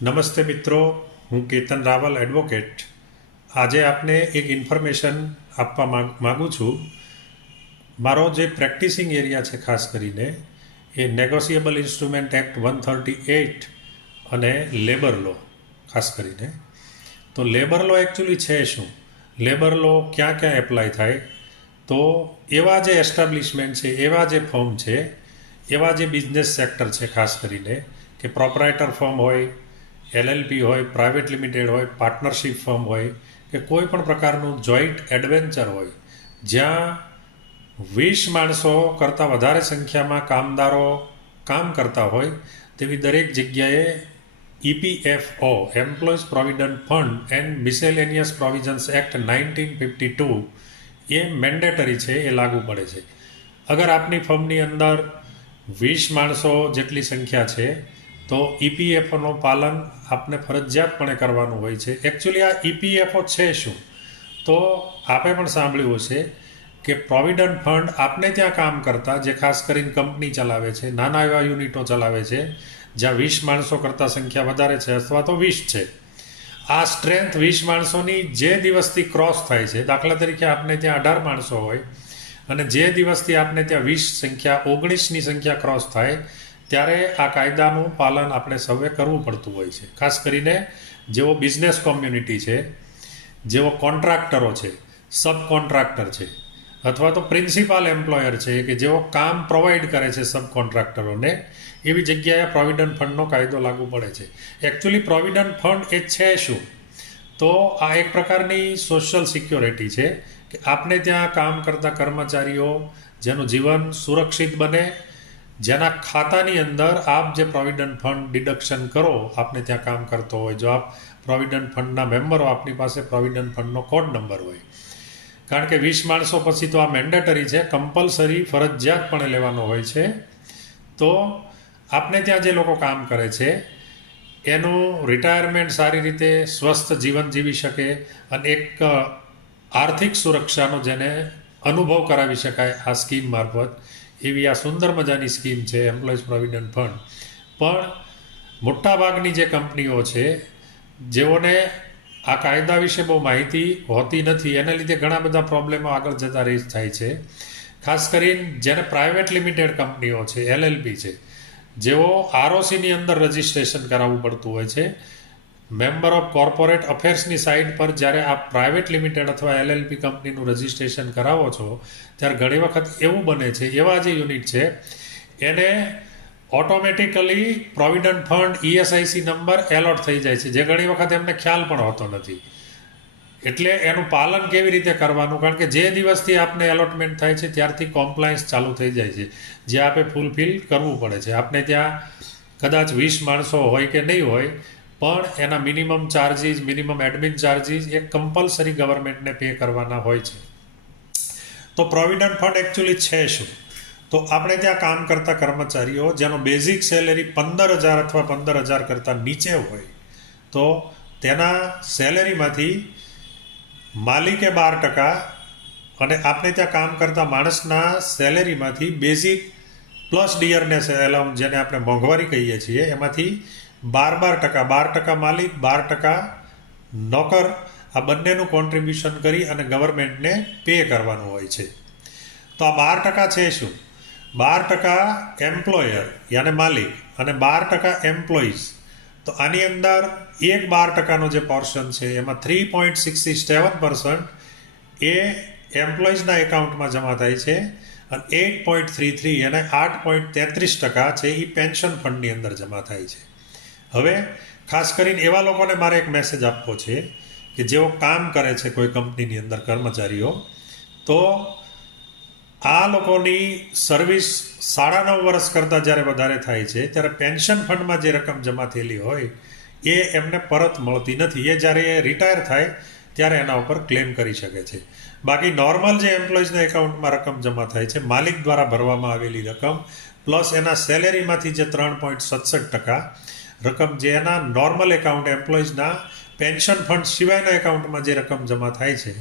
નમસ્તે મિત્રો, હું કેતન રાવલ એડવોકેટ. આજે આપને એક ઇન્ફોર્મેશન આપવા માગું છું. મારો જે પ્રેક્ટિસિંગ એરિયા છે ખાસ કરીને એ નેગોશિયેબલ ઇન્સ્ટ્રુમેન્ટ એક્ટ 138 અને લેબર લો ખાસ કરીને. તો લેબર લો એકચ્યુઅલી છે શું? લેબર લો ક્યાં ક્યાં એપ્લાય થાય? તો એવા જે એસ્ટાબ્લિશમેન્ટ છે, એવા જે ફર્મ છે, એવા જે બિઝનેસ સેક્ટર છે ખાસ કરીને કે પ્રોપરાઇટર ફર્મ હોય, એલએલપી હોય, પ્રાઇવેટ લિમિટેડ હોય, પાર્ટનરશિપ ફર્મ હોય કે કોઈ પણ પ્રકારનું જોઈન્ટ એડવેન્ચર હોય, જ્યાં 20 માણસો કરતાં વધારે સંખ્યામાં કામદારો કામ કરતા હોય, તેવી દરેક જગ્યાએ EPFO employees provident fund and miscellaneous provisions act 1952 A mandatory છે, એ લાગુ પડે છે. અગર આપની ફર્મની અંદર 20 માણસો જેટલી સંખ્યા છે તો EPFOનું પાલન આપને ફરજિયાતપણે કરવાનું હોય છે. એકચ્યુઅલી આ EPFO છે શું? તો આપે પણ સાંભળ્યું હશે કે પ્રોવિડન્ટ ફંડ આપને ત્યાં કામ કરતા, જે ખાસ કરીને કંપની ચલાવે છે, નાના એવા યુનિટો ચલાવે છે, જ્યાં 20 માણસો કરતાં સંખ્યા વધારે છે અથવા તો 20 છે. આ સ્ટ્રેન્થ 20 માણસોની જે દિવસથી ક્રોસ થાય છે, દાખલા તરીકે આપને ત્યાં 18 માણસો હોય અને જે દિવસથી આપને ત્યાં 19ની સંખ્યા ક્રોસ થાય, ત્યારે આ કાયદાનું પાલન આપણે સૌએ કરવું પડતું હોય છે. ખાસ કરીને જેઓ બિઝનેસ કોમ્યુનિટી છે, જેઓ કોન્ટ્રાક્ટરો છે, સબ કોન્ટ્રાક્ટર છે, અથવા તો પ્રિન્સિપાલ એમ્પ્લોયર છે કે જેઓ કામ પ્રોવાઈડ કરે છે સબ કોન્ટ્રાક્ટરોને, એવી જગ્યાએ પ્રોવિડન્ટ ફંડનો કાયદો લાગુ પડે છે. એકચ્યુઅલી પ્રોવિડન્ટ ફંડ એ છે શું? તો આ એક પ્રકારની સોશિયલ સિક્યોરિટી છે કે આપને ત્યાં કામ કરતા કર્મચારીઓ જેનું જીવન સુરક્ષિત બને, જેના ખાતાની અંદર આપ જે પ્રોવિડન્ટ ફંડ ડિડક્શન કરો, આપને ત્યાં કામ કરતો હોય, જો આપ પ્રોવિડન્ટ ફંડના મેમ્બરો, આપની પાસે પ્રોવિડન્ટ ફંડનો કોડ નંબર હોય. કારણ કે 20 માણસો પછી તો આ મેન્ડેટરી છે, કમ્પલસરી ફરજિયાતપણે લેવાનો હોય છે. તો આપને ત્યાં જે લોકો કામ કરે છે એનું રિટાયરમેન્ટ સારી રીતે સ્વસ્થ જીવન જીવી શકે અને એક આર્થિક સુરક્ષાનો જેને અનુભવ કરાવી શકાય આ સ્કીમ મારફત, એવી આ સુંદર મજાની સ્કીમ છે એમ્પ્લોઈઝ પ્રોવિડન્ટ ફંડ. પણ મોટાભાગની જે કંપનીઓ છે, જેઓને આ કાયદા વિશે બહુ માહિતી હોતી નથી, એને લીધે ઘણા બધા પ્રોબ્લેમો આગળ જતા રેઝ થાય છે. ખાસ કરીને જેને પ્રાઇવેટ લિમિટેડ કંપનીઓ છે, LLP છે, જેઓ ROCની અંદર રજિસ્ટ્રેશન કરાવવું પડતું હોય છે. મેમ્બર ઓફ કોર્પોરેટ અફેર્સની સાઇટ પર જ્યારે આપ પ્રાઇવેટ લિમિટેડ અથવા LLP કંપનીનું રજિસ્ટ્રેશન કરાવો છો, ત્યારે ઘણી વખત એવું બને છે, એવા જે યુનિટ છે એને automatically provident fund ESIC number allot થઈ જાય છે, જે ઘણી વખત એમને ખ્યાલ પણ હોતો નથી. એટલે એનું પાલન કેવી રીતે કરવાનું? કારણ કે જે દિવસથી આપને એલોટમેન્ટ થાય છે ત્યારથી કોમ્પ્લાયન્સ ચાલુ થઈ જાય છે, જે આપે ફૂલફિલ કરવું પડે છે. આપને ત્યાં કદાચ 20 માણસો હોય કે નહીં હોય, પણ એના minimum charges, minimum admin charges એ કમ્પલસરી ગવર્મેન્ટને પે કરવાના હોય છે. તો પ્રોવિડન્ટ ફંડ એકચ્યુઅલી છે શું? તો આપણે ત્યાં કામ કરતા કર્મચારીઓ જેનો બેઝિક સેલેરી 15,000 અથવા 15,000 કરતાં નીચે હોય, તો તેના સેલેરીમાંથી માલિકે 12% અને આપણે ત્યાં કામ કરતા માણસના સેલેરીમાંથી બેઝિક પ્લસ ડિયરનેસ એલાઉન્સ, જેને આપણે મોંઘવારી કહીએ છીએ, એમાંથી 12% 12% માલિક, 12% નોકર, આ બંનેનું કોન્ટ્રીબ્યુશન કરી અને ગવર્મેન્ટને પે કરવાનું હોય છે. તો આ 12% છે શું? 12% એમ્પ્લોયર યાને માલિક અને 12% એમ્પ્લોઈઝ. તો આની અંદર એક 12%નો જે પોર્શન છે એમાં 3.67% એ એમ્પ્લોઈઝના એકાઉન્ટમાં જમા થાય છે અને 8.33 અને 8.33% છે એ પેન્શન ફંડની અંદર જમા થાય છે. હવે ખાસ કરીને એવા લોકોને મારે એક મેસેજ આપવો છે કે જેઓ કામ કરે છે કોઈ કંપનીની અંદર, કર્મચારીઓ, તો આ લોકોની સર્વિસ 9.5 વર્ષ કરતાં જ્યારે વધારે થાય છે, ત્યારે પેન્શન ફંડમાં જે રકમ જમા થયેલી હોય એ એમને પરત મળતી નથી. એ જ્યારે એ રિટાયર થાય ત્યારે એના ઉપર ક્લેમ કરી શકે છે. બાકી નોર્મલ જે એમ્પ્લોઈઝના એકાઉન્ટમાં રકમ જમા થાય છે, માલિક દ્વારા ભરવામાં આવેલી રકમ પ્લસ એના સેલેરીમાંથી જે 3.67% રકમ જે એના નોર્મલ એકાઉન્ટ, એમ્પ્લોઈઝના પેન્શન ફંડ સિવાયના એકાઉન્ટમાં જે રકમ જમા થાય છે,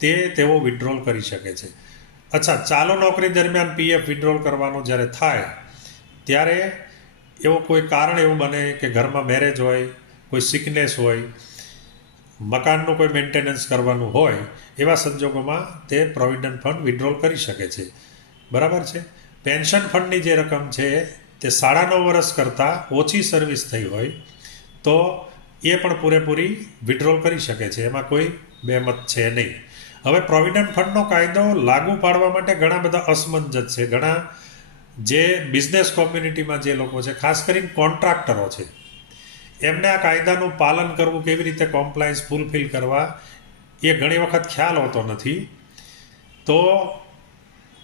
તે તેઓ વિથડ્રોલ કરી શકે છે. અચ્છા, ચાલુ નોકરી દરમિયાન PF વિથડ્રોલ કરવાનો જ્યારે થાય, ત્યારે એવો કોઈ કારણ એવું બને કે ઘરમાં મેરેજ હોય કોઈ સિકનેસ હોય, મકાનનું કોઈ મેન્ટેનન્સ કરવાનું હોય, એવા સંજોગોમાં તે પ્રોવિડન્ટ ફંડ વિડ્રોલ કરી શકે છે. બરાબર છે. પેન્શન ફંડની જે રકમ છે તે 9.5 વર્ષ કરતાં ઓછી સર્વિસ થઈ હોય તો એ પણ પૂરેપૂરી વિડ્રોલ કરી શકે છે. એમાં કોઈ બેમત છે નહીં. હવે પ્રોવિડન્ટ ફંડનો કાયદો લાગુ પાડવા માટે ઘણા બધા અસમંજસ છે. ઘણા જે બિઝનેસ કોમ્યુનિટીમાં જે લોકો છે, ખાસ કરીને કોન્ટ્રાક્ટરો છે, એમને આ કાયદાનું પાલન કરવું, કેવી રીતે કોમ્પ્લાયન્સ ફૂલફિલ કરવા, એ ઘણી વખત ખ્યાલ હોતો નથી. તો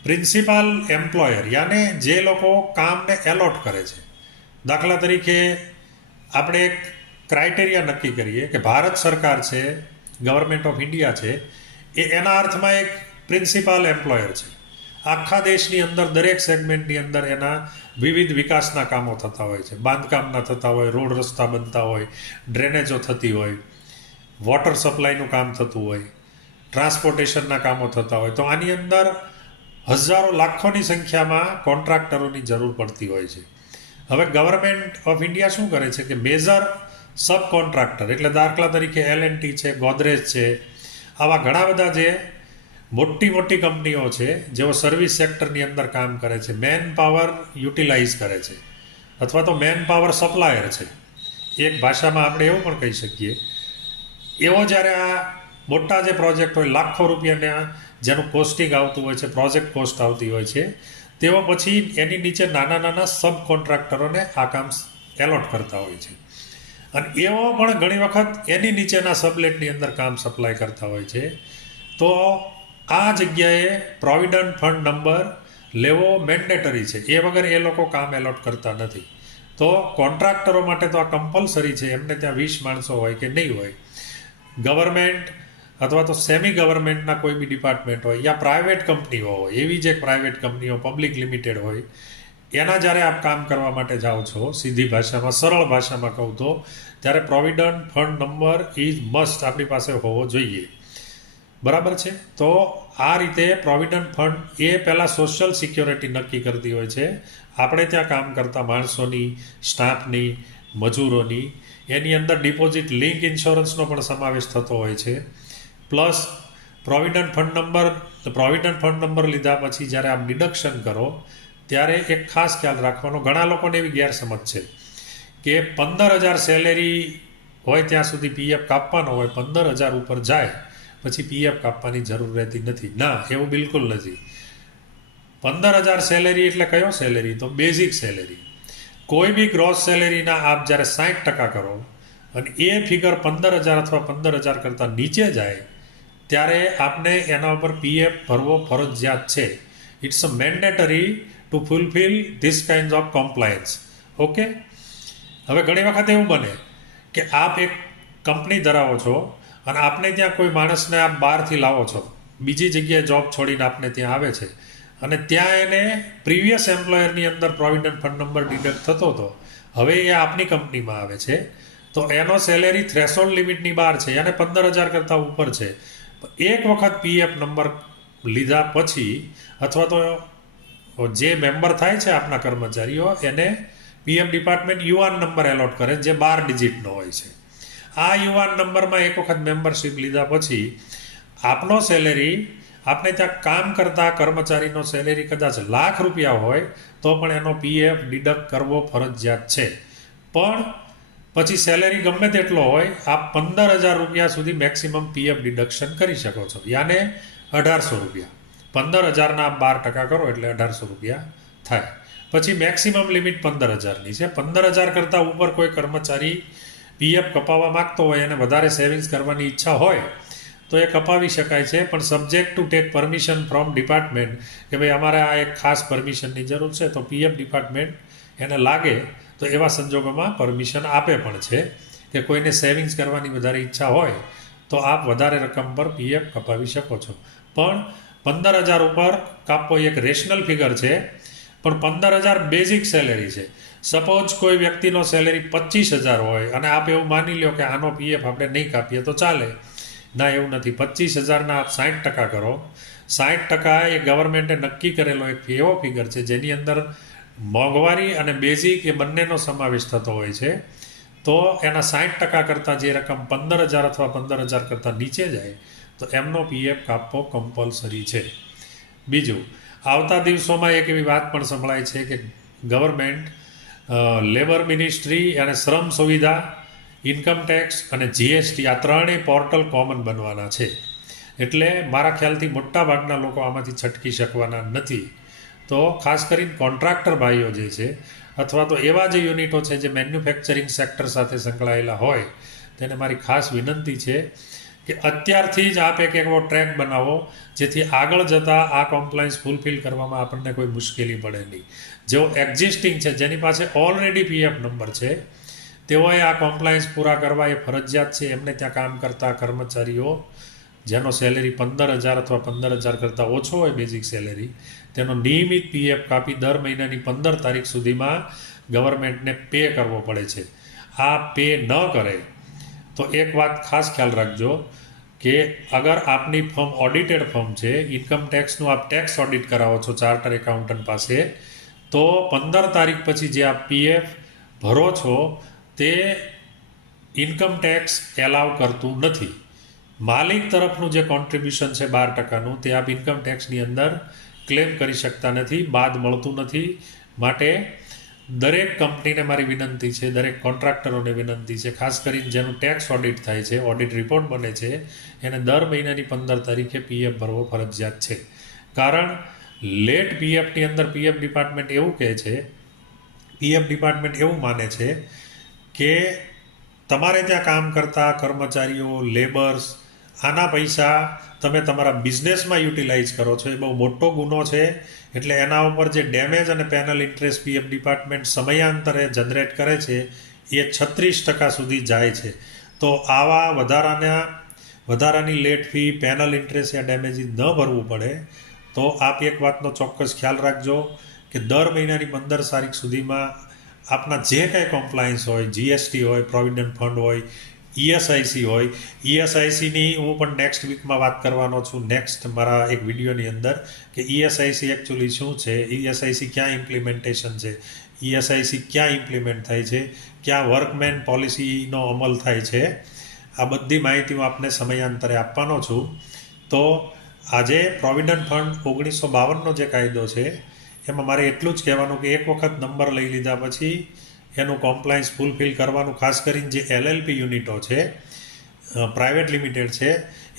પ્રિન્સિપાલ એમ્પ્લોયર યાને જે લોકો કામને એલોટ કરે છે, દાખલા તરીકે આપણે એક ક્રાઇટેરિયા નક્કી કરીએ કે ભારત સરકાર છે, ગવર્મેન્ટ ઓફ ઇન્ડિયા છે, એ એના અર્થમાં એક પ્રિન્સિપાલ એમ્પ્લોયર છે. આખા દેશની અંદર દરેક સેગમેન્ટની અંદર એના વિવિધ વિકાસના કામો થતા હોય છે. બાંધકામના થતા હોય, રોડ રસ્તા બનતા હોય, ડ્રેનેજો થતી હોય, વોટર સપ્લાયનું કામ થતું હોય, ટ્રાન્સપોર્ટેશનના કામો થતા હોય. તો આની અંદર હજારો લાખોની સંખ્યામાં કોન્ટ્રાક્ટરોની જરૂર પડતી હોય છે. હવે ગવર્મેન્ટ ઓફ ઇન્ડિયા શું કરે છે કે મેજર સબ કોન્ટ્રાક્ટર, એટલે દાખલા તરીકે L&T છે, ગોદરેજ છે, આવા ઘણા બધા જે મોટી મોટી કંપનીઓ છે જેઓ સર્વિસ સેક્ટરની અંદર કામ કરે છે, મેન પાવર યુટિલાઇઝ કરે છે, અથવા તો મેન પાવર સપ્લાયર છે, એક ભાષામાં આપણે એવું પણ કહી શકીએ. એવો જ્યારે આ મોટા જે પ્રોજેક્ટ હોય, લાખો રૂપિયાના જેનું કોસ્ટિંગ આવતું હોય છે, પ્રોજેક્ટ કોસ્ટ આવતી હોય છે, તેઓ પછી એની નીચે નાના નાના સબ કોન્ટ્રાક્ટરોને આ કામ એલોટ કરતા હોય છે. અને એવો પણ ઘણી વખત એની નીચેના સબલેટની અંદર કામ સપ્લાય કરતા હોય છે. તો આ જગ્યાએ પ્રોવિડન્ટ ફંડ નંબર લેવો મેન્ડેટરી છે. એ વગર એ લોકો કામ એલોટ કરતા નથી. તો કોન્ટ્રાક્ટરો માટે તો આ કમ્પલસરી છે. એમને ત્યાં 20 માણસો હોય કે નહીં હોય, ગવર્મેન્ટ અથવા તો સેમી ગવર્મેન્ટના કોઈ બી ડિપાર્ટમેન્ટ હોય, યા પ્રાઇવેટ કંપનીઓ હોય, એવી જ એક પ્રાઇવેટ કંપનીઓ પબ્લિક લિમિટેડ હોય, એના જ્યારે આપ કામ કરવા માટે જાઓ છો, સીધી ભાષામાં, સરળ ભાષામાં કહું તો, ત્યારે provident fund number is must આપણી પાસે હોવો જોઈએ. બરાબર છે. તો આ રીતે પ્રોવિડન્ટ ફંડ એ પહેલાં સોશિયલ સિક્યોરિટી નક્કી કરતી હોય છે, આપણે ત્યાં કામ કરતા માણસોની, સ્ટાફની, મજૂરોની. એની અંદર ડિપોઝિટ લિંક ઇન્સ્યોરન્સનો પણ સમાવેશ થતો હોય છે. પ્લસ પ્રોવિડન્ટ ફંડ નંબર લીધા પછી જ્યારે આપ ડિડક્શન કરો ત્યારે એક ખાસ ખ્યાલ રાખવાનો, ઘણા લોકોને એવી ગેરસમજ છે કે 15,000 સેલેરી હોય ત્યાં સુધી PF કાપવાનો હોય, 15,000 ઉપર જાય પછી PF કાપવાની જરૂર રહેતી નથી. ના, એવું બિલકુલ નથી. 15,000 સેલેરી એટલે કયો સેલેરી? તો બેઝિક સેલેરી. કોઈ બી ગ્રોસ સેલેરીના આપ જ્યારે 60% કરો અને એ ફિગર 15,000 અથવા 15,000 કરતાં નીચે જાય ત્યારે આપને એના ઉપર PF ભરવો ફરજિયાત છે. It's a mandatory to fulfill this kind of compliance. Okay. હવે ઘણી વખત એવું બને કે આપ એક કંપની ધરાવો છો અને આપને ત્યાં કોઈ માણસને આપ બહારથી લાવો છો, બીજી જગ્યાએ જોબ છોડીને આપને ત્યાં આવે છે, અને ત્યાં એને પ્રીવિયસ એમ્પ્લોયરની અંદર પ્રોવિડન્ટ ફંડ નંબર ડિડક્ટ થતો હતો, હવે એ આપની કંપનીમાં આવે છે, તો એનો સેલેરી થ્રેશોલ્ડ લિમિટની બહાર છે, એને 15,000 કરતાં ઉપર છે. એક વખત PF નંબર લીધા પછી, અથવા તો જે મેમ્બર થાય છે આપના કર્મચારીઓ, એને PF ડિપાર્ટમેન્ટ યુઆન નંબર એલોટ કરે જે 12 ડિજિટનો હોય છે. આ યુઆન નંબરમાં એક વખત મેમ્બરશીપ લીધા પછી આપનો સેલેરી, આપણે ત્યાં કામ કરતા કર્મચારીનો સેલેરી કદાચ ₹1,00,000 હોય તો પણ એનો PF ડિડક્ટ કરવો ફરજિયાત છે. પણ પછી સેલેરી ગમે તેટલો હોય, આપ ₹15,000 સુધી મેક્સિમમ PF ડિડક્શન કરી શકો છો, યાને ₹1,800. 15,000ના આપ 12% કરો એટલે ₹1,800 થાય. પછી મેક્સિમમ લિમિટ 15,000ની છે. 15,000 કરતાં ઉપર કોઈ કર્મચારી PF કપાવવા માગતો હોય, એને વધારે સેવિંગ્સ કરવાની ઈચ્છા હોય તો એ કપાવી શકાય છે, પણ subject to take permission from department, કે ભાઈ અમારે આ એક ખાસ પરમિશનની જરૂર છે, તો PF ડિપાર્ટમેન્ટ એને લાગે તો એવા સંજોગોમાં પરમિશન આપે પણ છે કે કોઈને સેવિંગ્સ કરવાની વધારે ઈચ્છા હોય તો આપ વધારે રકમ પર PF કપાવી શકો છો. પણ 15,000 ઉપર કાપવો એક રેશનલ ફિગર છે, પણ 15,000 બેઝિક સેલેરી છે. સપોઝ કોઈ વ્યક્તિનો સેલેરી 25,000 હોય અને આપ એવું માની લો કે આનો PF આપણે નહીં કાપીએ તો ચાલે. ના, એવું નથી. 25,000ના આપ 60% કરો. 60% એ ગવર્મેન્ટે નક્કી કરેલો એક એવો ફિગર છે જેની અંદર મોંઘવારી અને બેઝિક એ બંનેનો સમાવેશ થતો હોય છે. તો એના 60% કરતાં જે રકમ 15,000 અથવા 15,000 કરતાં નીચે જાય તો એમનો પીએફ કાપવો કમ્પલસરી છે. બીજું, આવતા દિવસોમાં એક એવી વાત પણ સંભળાય છે કે ગવર્મેન્ટ લેબર મિનિસ્ટ્રી અને શ્રમ સુવિધા, ઇન્કમટેક્સ અને જીએસટી આ ત્રણેય પોર્ટલ કોમન બનવાના છે. એટલે મારા ખ્યાલથી મોટાભાગના લોકો આમાંથી છટકી શકવાના નથી. તો ખાસ કરીને કોન્ટ્રાક્ટર ભાઈઓ જે છે અથવા તો એવા જે યુનિટો છે જે મેન્યુફેક્ચરિંગ સેક્ટર સાથે સંકળાયેલા હોય તેને મારી ખાસ વિનંતી છે કે અત્યારથી જ આપ એક એવો ટ્રેક બનાવો જેથી આગળ જતાં આ કોમ્પ્લાયન્સ ફૂલફિલ કરવામાં આપણને કોઈ મુશ્કેલી પડે નહીં. જેઓ એક્ઝિસ્ટિંગ છે, જેની પાસે ઓલરેડી પીએફ નંબર છે, તેઓએ આ કોમ્પ્લાયન્સ પૂરા કરવા એ ફરજિયાત છે. એમને ત્યાં કામ કરતા કર્મચારીઓ જેનો સેલેરી 15,000 અથવા 15,000 કરતાં ઓછો હોય બેઝિક સેલેરી, તેનો નિયમિત પીએફ કાપી દર મહિનાની 15 તારીખ સુધીમાં ગવર્મેન્ટને પે કરવો પડે છે. આ પે ન કરે તો એક વાત ખાસ ખ્યાલ રાખજો કે અગર આપની ફર્મ ઓડિટેડ ફર્મ છે, ઇન્કમ ટેક્સનું આપ ટેક્સ ઓડિટ કરાવો છો ચાર્ટર એકાઉન્ટન્ટ પાસે, તો 15 તારીખ પછી જે આપ પીએફ ભરો છો તે ઇન્કમ ટેક્સ એલાવ કરતું નથી. માલિક તરફનું જે કોન્ટ્રીબ્યુશન છે 12%નું, તે આપ ઇન્કમ ટેક્સની અંદર ક્લેમ કરી શકતા નથી, બાદ મળતું નથી. માટે દરેક કંપનીને મારી વિનંતી છે, દરેક કોન્ટ્રાક્ટરોને વિનંતી છે, ખાસ કરીને જેનું ટેક્સ ઓડિટ થાય છે, ઓડિટ રિપોર્ટ બને છે, એને દર મહિનાની 15 તારીખે પીએફ ભરવો ફરજિયાત છે. કારણ લેટ પીએફની અંદર પીએફ ડિપાર્ટમેન્ટ એવું કહે છે, પીએફ ડિપાર્ટમેન્ટ એવું માને છે કે તમારે ત્યાં કામ કરતા કર્મચારીઓ, લેબર્સ, આના પૈસા તમે તમારા બિઝનેસમાં યુટિલાઇઝ કરો છો, એ બહુ મોટો ગુનો છે. એટલે એના ઉપર જે ડેમેજ અને પેનલ ઇન્ટરેસ્ટ પીએફ ડિપાર્ટમેન્ટ સમયાંતરે જનરેટ કરે છે એ 36% સુધી જાય છે. તો આવા વધારાની લેટ ફી, પેનલ ઇન્ટરેસ્ટ યા ડેમેજીસ ન ભરવું પડે તો આપ એક વાતનો ચોક્કસ ખ્યાલ રાખજો કે દર મહિનાની 15 તારીખ સુધીમાં આપના જે કંઈ કોમ્પ્લાયન્સ હોય, જીએસટી હોય, પ્રોવિડન્ટ ફંડ હોય, ઈએસઆઈસી હોય, ઈએસઆઈસીની હું પણ નેક્સ્ટ વીકમાં વાત કરવાનો છું નેક્સ્ટ મારા એક વિડીયોની અંદર કે ઈએસઆઈસી એકચ્યુઅલી શું છે, ઈએસઆઈસી ક્યાં ઇમ્પ્લિમેન્ટેશન છે, ઈએસઆઈસી ક્યાં ઇમ્પ્લિમેન્ટ થાય છે, ક્યાં વર્કમેન પોલિસીનો અમલ થાય છે, આ બધી માહિતી હું આપને સમયાંતરે આપવાનો છું. તો આજે પ્રોવિડન્ટ ફંડ 1952નો જે કાયદો છે એમાં મારે એટલું જ કહેવાનું કે એક વખત નંબર લઈ લીધા પછી એનું કોમ્પ્લાયન્સ ફૂલફિલ કરવાનું. ખાસ કરીને જે એલએલપી યુનિટો છે, પ્રાઇવેટ લિમિટેડ છે,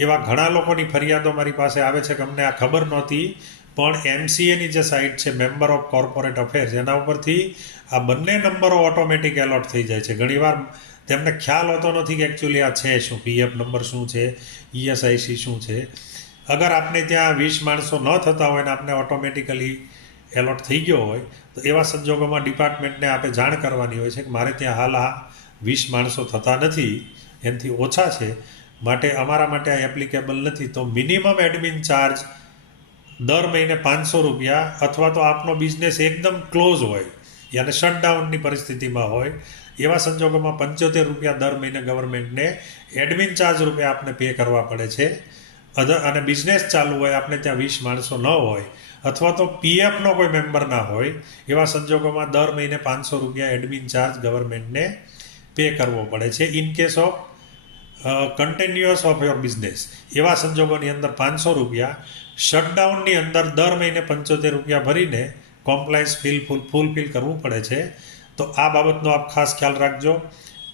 એવા ઘણા લોકોની ફરિયાદો મારી પાસે આવે છે કે અમને આ ખબર નહોતી, પણ એમસીએની જે સાઇટ છે, મેમ્બર ઓફ કોર્પોરેટ અફેર્સ, એના ઉપરથી આ બંને નંબરો ઓટોમેટિક એલોટ થઈ જાય છે. ઘણીવાર તેમને ખ્યાલ હોતો નથી કે એકચ્યુઅલી આ છે શું, પીએફ નંબર શું છે, ઈએસઆઈસી શું છે. અગર આપને ત્યાં 20 માણસો ન થતા હોય ને આપને ઓટોમેટિકલી એલોટ થઈ ગયો હોય તો એવા સંજોગોમાં ડિપાર્ટમેન્ટને આપણે જાણ કરવાની હોય છે કે મારે ત્યાં હાલ આ 20 માણસો થતા નથી, એનાથી ઓછા છે, માટે અમારા માટે આ એપ્લિકેબલ નથી. તો મિનિમમ એડમિન ચાર્જ દર મહિને 500 રૂપિયા, અથવા તો આપનો બિઝનેસ એકદમ ક્લોઝ હોય યાને શટડાઉનની પરિસ્થિતિમાં હોય એવા સંજોગોમાં 75 રૂપિયા દર મહિને ગવર્મેન્ટને એડમિન ચાર્જ રૂપે આપને પે કરવા પડે છે. અને બિઝનેસ ચાલુ હોય, આપણે ત્યાં 20 માણસો ન હોય અથવા તો પીએફનો કોઈ મેમ્બર ના હોય, એવા સંજોગોમાં દર મહિને 500 રૂપિયા એડમિન ચાર્જ ગવર્મેન્ટને પે કરવો પડે છે. In case of continuous of your business એવા સંજોગોની અંદર 500 રૂપિયા, શટડાઉનની અંદર દર મહિને 75 રૂપિયા ભરીને કોમ્પ્લાયન્સ ફૂલફિલ કરવું પડે છે. તો આ બાબતનો આપ ખાસ ખ્યાલ રાખજો.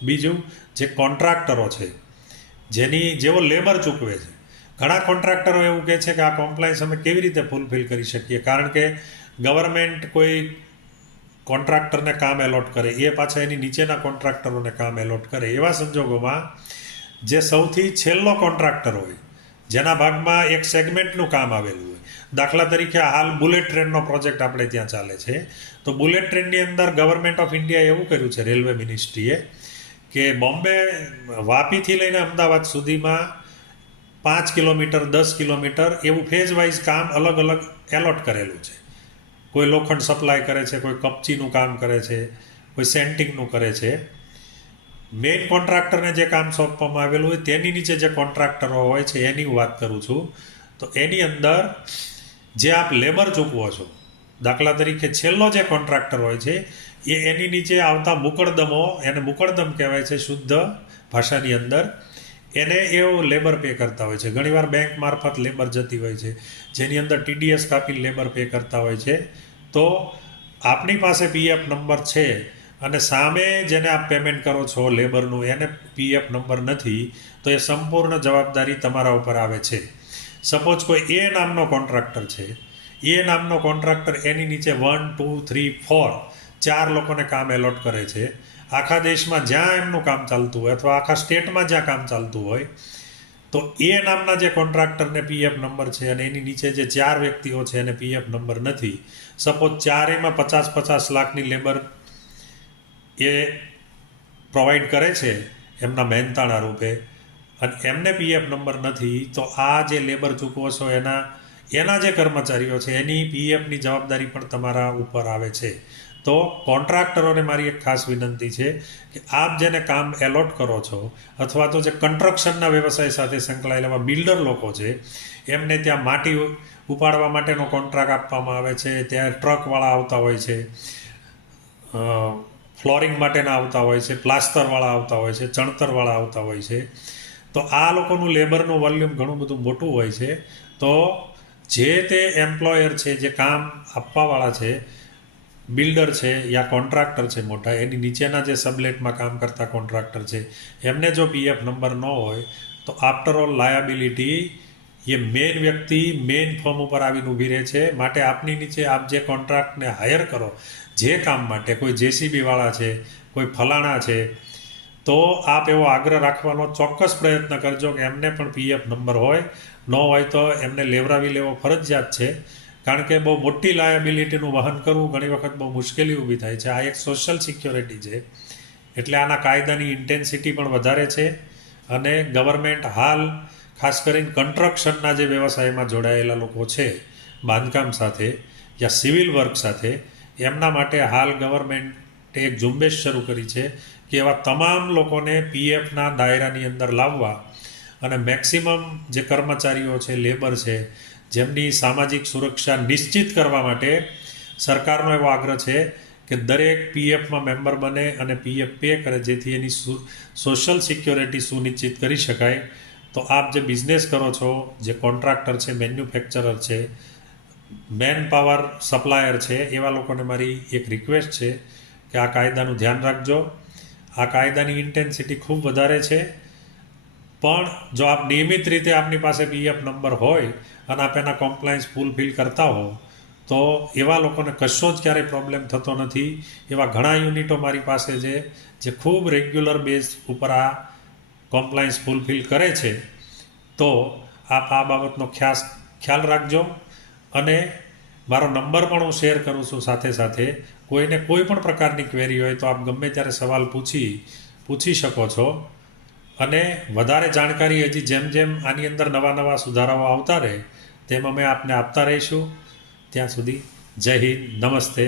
બીજું, જે કોન્ટ્રાક્ટરો છે જેઓ લેબર ચૂકવે છે, ઘણા કોન્ટ્રાક્ટરો એવું કહે છે કે આ કોમ્પ્લાયન્સ અમે કેવી રીતે ફૂલફિલ કરી શકીએ, કારણ કે ગવર્મેન્ટ કોઈ કોન્ટ્રાક્ટરને કામ એલોટ કરે, એ પાછા એની નીચેના કોન્ટ્રાક્ટરોને કામ એલોટ કરે. એવા સંજોગોમાં જે સૌથી છેલ્લો કોન્ટ્રાક્ટર હોય, જેના ભાગમાં એક સેગમેન્ટનું કામ આવેલું હોય, દાખલા તરીકે હાલ બુલેટ ટ્રેનનો પ્રોજેક્ટ આપણે ત્યાં ચાલે છે, તો બુલેટ ટ્રેનની અંદર ગવર્મેન્ટ ઓફ ઇન્ડિયાએ એવું કર્યું છે, રેલવે મિનિસ્ટ્રીએ, કે બોમ્બે વાપીથી લઈને અમદાવાદ સુધીમાં 5 કિલોમીટર, 10 કિલોમીટર એવું ફેઝ વાઇઝ કામ અલગ અલગ એલોટ કરેલું છે. કોઈ લોખંડ સપ્લાય કરે છે, કોઈ કપચીનું કામ કરે છે, કોઈ સેન્ટિંગનું કરે છે. મેઇન કોન્ટ્રાક્ટરને જે કામ સોંપવામાં આવેલું હોય તેની નીચે જે કોન્ટ્રાક્ટરો હોય છે એની હું વાત કરું છું. તો એની અંદર જે આપ લેબર ચૂકવો છો, દાખલા તરીકે છેલ્લો જે કોન્ટ્રાક્ટર હોય છે એની નીચે આવતા મુકડદમો, એને મુકડદમ કહેવાય છે શુદ્ધ ભાષાની અંદર, એને એવો લેબર પે કરતા હોય છે. ઘણીવાર બેંક મારફત લેબર જતી હોય છે, જેની અંદર TDS કાપીને લેબર પે કરતા હોય છે. તો આપણી પાસે PF નંબર છે અને સામે જેને આપ પેમેન્ટ કરો છો લેબરનું, એને PF નંબર નથી, તો એ સંપૂર્ણ જવાબદારી તમારા ઉપર આવે છે. સપોઝ કોઈ એ નામનો કોન્ટ્રાક્ટર છે, એ નામનો કોન્ટ્રાક્ટર એની નીચે 1, 2, 3, 4 4 લોકોને કામ એલોટ કરે છે. આખા દેશમાં જ્યાં એમનું કામ ચાલતું હોય અથવા આખા સ્ટેટમાં જ્યાં કામ ચાલતું હોય, તો એ નામના જે કોન્ટ્રાક્ટરને PF નંબર છે અને એની નીચે જે 4 વ્યક્તિઓ છે એને PF નંબર નથી. સપોઝ ચારેયમાં 50-50 લાખની લેબર એ પ્રોવાઈડ કરે છે એમના મહેનતાણા રૂપે, અને એમને PF નંબર નથી, તો આ જે લેબર ચૂકવો છો એના જે કર્મચારીઓ છે એની PFની જવાબદારી પણ તમારા ઉપર આવે છે. તો કોન્ટ્રાક્ટરોને મારી એક ખાસ વિનંતી છે કે આપ જેને કામ એલોટ કરો છો અથવા તો જે કન્સ્ટ્રક્શનના વ્યવસાય સાથે સંકળાયેલા બિલ્ડર લોકો છે, એમને ત્યાં માટી ઉપાડવા માટેનો કોન્ટ્રાક્ટ આપવામાં આવે છે, ત્યાં ટ્રકવાળા આવતા હોય છે, ફ્લોરિંગ માટેના આવતા હોય છે, પ્લાસ્ટરવાળા આવતા હોય છે, ચણતરવાળા આવતા હોય છે. તો આ લોકોનું લેબરનું વોલ્યુમ ઘણું બધું મોટું હોય છે. તો જે તે એમ્પ્લોયર છે, જે કામ આપવાવાળા છે, બિલ્ડર છે યા કોન્ટ્રાક્ટર છે મોટા, એની નીચેના જે સબલેટમાં કામ કરતા કોન્ટ્રાક્ટર છે, એમને જો PF નંબર ન હોય તો આફ્ટર ઓલ લાયાબિલિટી એ મેઇન વ્યક્તિ મેઇન ફોર્મ ઉપર આવીને ઊભી રહે છે. માટે આપની નીચે આપ જે કોન્ટ્રાક્ટને હાયર કરો જે કામ માટે, કોઈ JCB વાળા છે, કોઈ ફલાણા છે, તો આપ એવો આગ્રહ રાખવાનો ચોક્કસ પ્રયત્ન કરજો કે એમને પણ PF નંબર હોય. ન હોય તો એમને લેવરાવી લેવો ફરજિયાત છે, કારણ કે બહુ મોટી લાયાબિલિટીનું વહન કરવું ઘણી વખત બહુ મુશ્કેલી ઊભી થાય છે. આ એક સોશિયલ સિક્યોરિટી છે, એટલે આના કાયદાની ઇન્ટેન્સિટી પણ વધારે છે. અને ગવર્મેન્ટ હાલ ખાસ કરીને કન્સ્ટ્રક્શનના જે વ્યવસાયમાં જોડાયેલા લોકો છે, બાંધકામ સાથે યા સિવિલ વર્ક સાથે, એમના માટે હાલ ગવર્મેન્ટે એક ઝુંબેશ શરૂ કરી છે કે એવા તમામ લોકોને PFના દાયરાની અંદર લાવવા અને મેક્સિમમ જે કર્મચારીઓ છે, લેબર છે, જેમની સામાજિક સુરક્ષા નિશ્ચિત કરવા માટે સરકારનો એવો આગ્રહ છે કે દરેક PFમાં મેમ્બર બને અને PF પે કરે, જેથી એની સોશિયલ સિક્યોરિટી સુનિશ્ચિત કરી શકાય. તો આપ જે બિઝનેસ કરો છો, જે કોન્ટ્રાક્ટર છે, મેન્યુફેક્ચરર છે, મેન પાવર સપ્લાયર છે, એવા લોકોને મારી એક રિક્વેસ્ટ છે કે આ કાયદાનું ધ્યાન રાખજો. આ કાયદાની ઇન્ટેન્સિટી ખૂબ વધારે છે, પણ જો આપ નિયમિત રીતે આપની પાસે PF નંબર હોય અને આપ એના કોમ્પ્લાયન્સ ફૂલફિલ કરતા હો, તો એવા લોકોને કશો જ ક્યારેય પ્રોબ્લેમ થતો નથી. એવા ઘણા યુનિટો મારી પાસે છે જે ખૂબ રેગ્યુલર બેઝ ઉપર આ કોમ્પ્લાયન્સ ફૂલફિલ કરે છે. તો આપ આ બાબતનો ખ્યાલ રાખજો. અને મારો નંબર પણ હું શેર કરું છું સાથે સાથે. કોઈને કોઈ પણ પ્રકારની ક્વેરી હોય તો આપ ગમે ત્યારે સવાલ પૂછી શકો છો. અને વધારે જાણકારી હજી જેમ જેમ આની અંદર નવા સુધારાઓ આવતા રહે તેમ અમે આપને આપતા રહીશું. ત્યાં સુધી જય હિન્દ, નમસ્તે.